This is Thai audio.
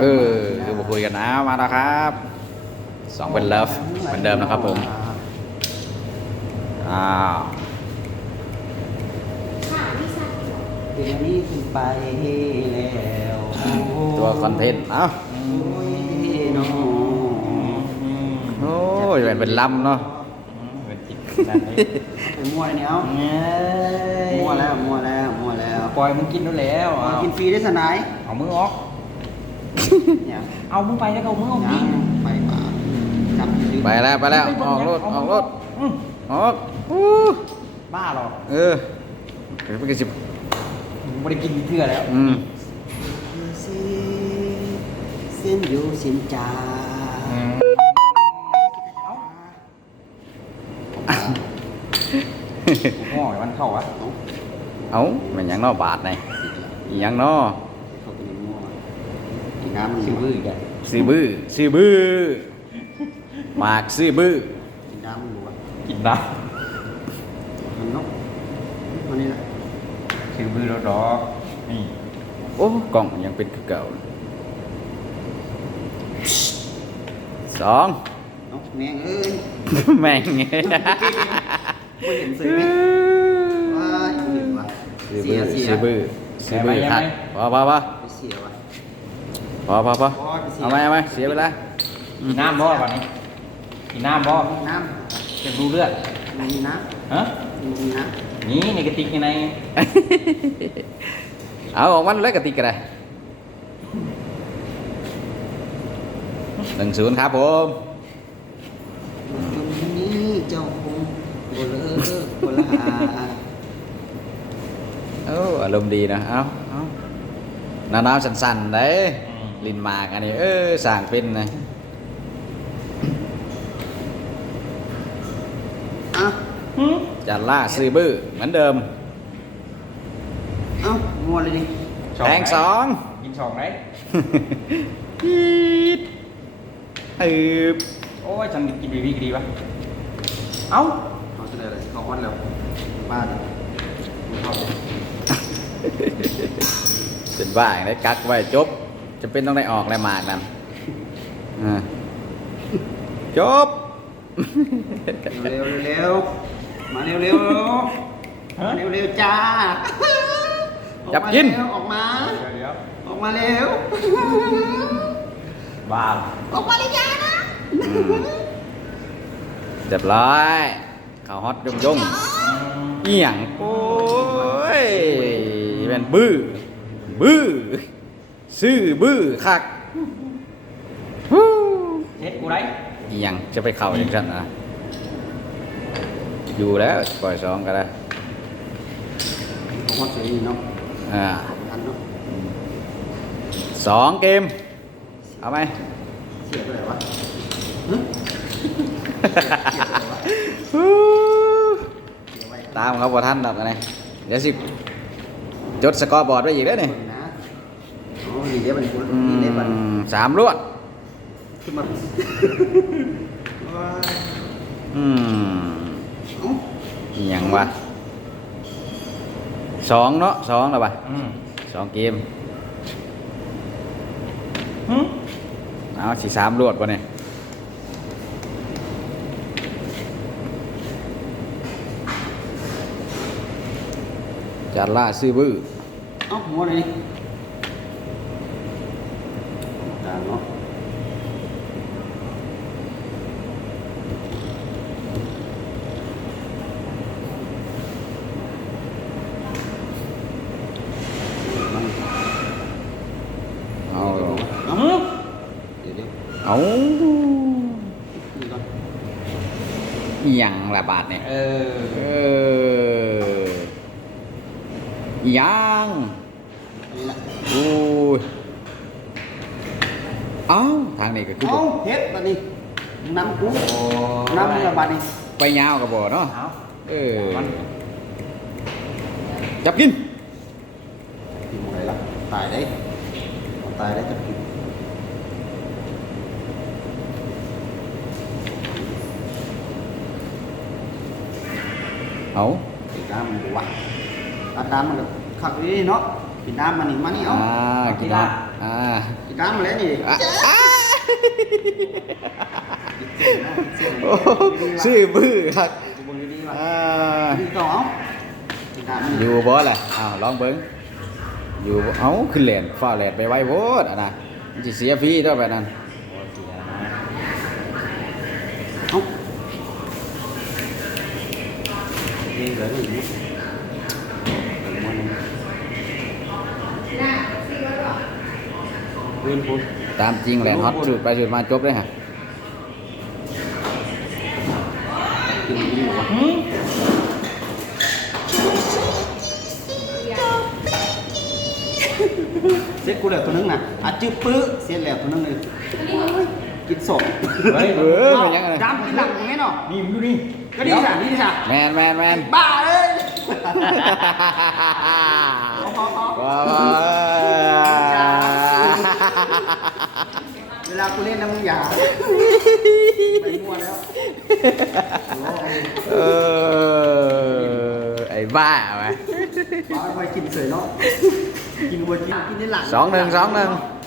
เออคือมาคุยกันนะมาแล้วครับสองเป็นเลิฟเหมือนเดิมนะครับผมอ้าวเดี๋ยวนี้ขึ้นไปแล้วตัวคอนเทนต์เอ้าโอ้ยน้องโอ้ยเป็นเป็นลำเนาะเป็นจิตนั่นเองไปมั่วเลยเนี่ยเอาเอ้ยมั่วแล้วมั่วแล้วมั่วแล้ว ปล่อยมึงกินแล้วแล้วมาเอากินฟรีได้สนายเอามือออก เนี่ยเอามึงไปแล้วก็เอามือออกยัดิงไปป่าจับซื้อไปแล้วไปแล้วออกรถออกรถอืมออกอู้บ้าเหรอเออเดี๋ยวไปกินสิบมึงไม่ได้กินเทื่อแล้วอืมสิเส้นอยู่สินจาเอากูห่อให้มันเข้าวะเอ้ามันหยังเนอบาทไงอีหยังเนอเขาเป็นมั่ว กินน้ำมันซื้อบื้ออีกอะซื้อบื้อซื้อบื้อหมากซื้อบื้อกินน้ำมันรู้ว่ากินน้มันนกมันนี่แหละำซื้อบื้อรถดอกนี่โอ้กล่องยังเป็นคือเก่าสองนกแมงเอ้ยแม่งไงไม่เห็นซื้อไหมว่าอยู่เห็นว่ะซื้อเสีบื้ยอเสียซื้อบื้อซื้อบื้อครับพอพอพอไปเสียว่ะ พอพอพอเอาไหมเอาไหมเสียเวลากินน้ำบ่ป่ะนี้กินน้ำบ่น้จะดูเลือดำมีน้ฮะำมีน้นี่ในกระติกยังไงเอาออกมันเลยกระติกกันเลยหนึ่งศูนย์ครับผมำคนนี้เจ้าคงโบเลอโบลาเอ้าอารมณ์ดีนะ เอาเอาหน้าน้ำสั่นๆได้ ลินหมากอันนี้ เออสั่งเป็นนะอะหืมจัดล่าซื้อบื้อเหมือนเดิมเอ้ามัวเลยดิแทงสองกินสองไหนปีดอืบโอ้ยฉันกินบีบีก็ดีวะเอ้าเอาจะได้อะไรเขาฮอตแล้วบ้าดิไม่ชอบเลยเป็นบ้าอย่างได้กักไว้จบ จะเป็นต้องได้ออกแล้วหมากนั่นอ่าจบ เร็วๆเร็วๆมาเร็วๆมาเร็วๆจ้าจับกิน ออกมาเดี๋ยวเดี๋ยวออกมาเร็วบ้าออกมาเลยจ้านะอืมเรียบร้อยข้าวฮอตยงยงเอียงโอ้ยเป็นบื้อบื้อ ซื้อบื้อคักฮู้เฮ็ดกูได้อีหยังจะไปเข่าอย่างนั้นนะอยู่แล้วปล่อยสองก็ได้ผมว่าสวยดีเนาะอ่าอันเนาะสองเกม เอาไหมเสียไปไหนวะหึฮู้เสียไว้ตามเขาบอท่านดอกอะไรเดี๋ยวสิ จดสกอร์บอร์ดไว้อีกแล้วนี่ คนนะโอ้ดีเดี๋ยวมันคุณอืดีเดี๋ยวมันมสามรวด ขึ้นมาว้ายอืมเอ้าอหย่างวะสองเนาะสองแล้วปะอืมสองเกมหืมเอาสี่สามรวดปะเนี่ยจัดล่าซื้อบื้อเอ้าหัวเลยดิตาม เนาะเอาเอ้าหืมเดี๋ยวเดี๋ยวเอานี่ก่อนอหย่างละบาทเนี่ยเออเอออหยังอันนี้ละอู้ยเอ้าทางนี้ก็คือเอ้าเฮ็ดบัดนี้น้ำกูโอ้น้ำมึงละบัดนี้ไปยาวกับบ่เนาะเอาเออมันจับกินกินอะไรล่ะตายได้เอาตายได้จะกินเอากินน้ำมันดูวะอาการมันก็ขักนี่เนาะกินน้ำมันนี่มานี่เอาอ่ากินน้ำ อ่ากินน้ำมาแล้วนี่อะอะโอ้ชื่อบื้อครับกูบอกดีๆว่าอ่าดีต่อเอากินน้ำอยู่บ่ล่ะอ้าวลองเบิ่งอยู่บ่เอ้าขึ้นแหลนฟ้าแหลนไปไว้โพดอะนะมันสิเสียฟรีตัวแบบนั้นเอาดี เหลือหนึ่งนี่ปืนพูดตามจริงแหลนฮอตสุดไปสุดมาจบเลยฮะกินดีกว่าเสร็จกูแล้วตัวนึงน่ะอาจื้อปื้อเสร็จแล้วตัวนึงเลยกินศพเฮ้ยเออเป็นยังไงดำกินหลังอย่างนี้เนาะนี่มึงดูนี่ก็ดีค่ะดีค่ะแมนแมนแมนบ้าเลย เวลากูเล่นน้ำมึงอย่าไปมั่วแล้วเออไอ้บ้าไหมป้าไปกินเสยเนาะกินวัวกินกินในหลัง สองหนึ่งสองหนึ่งเ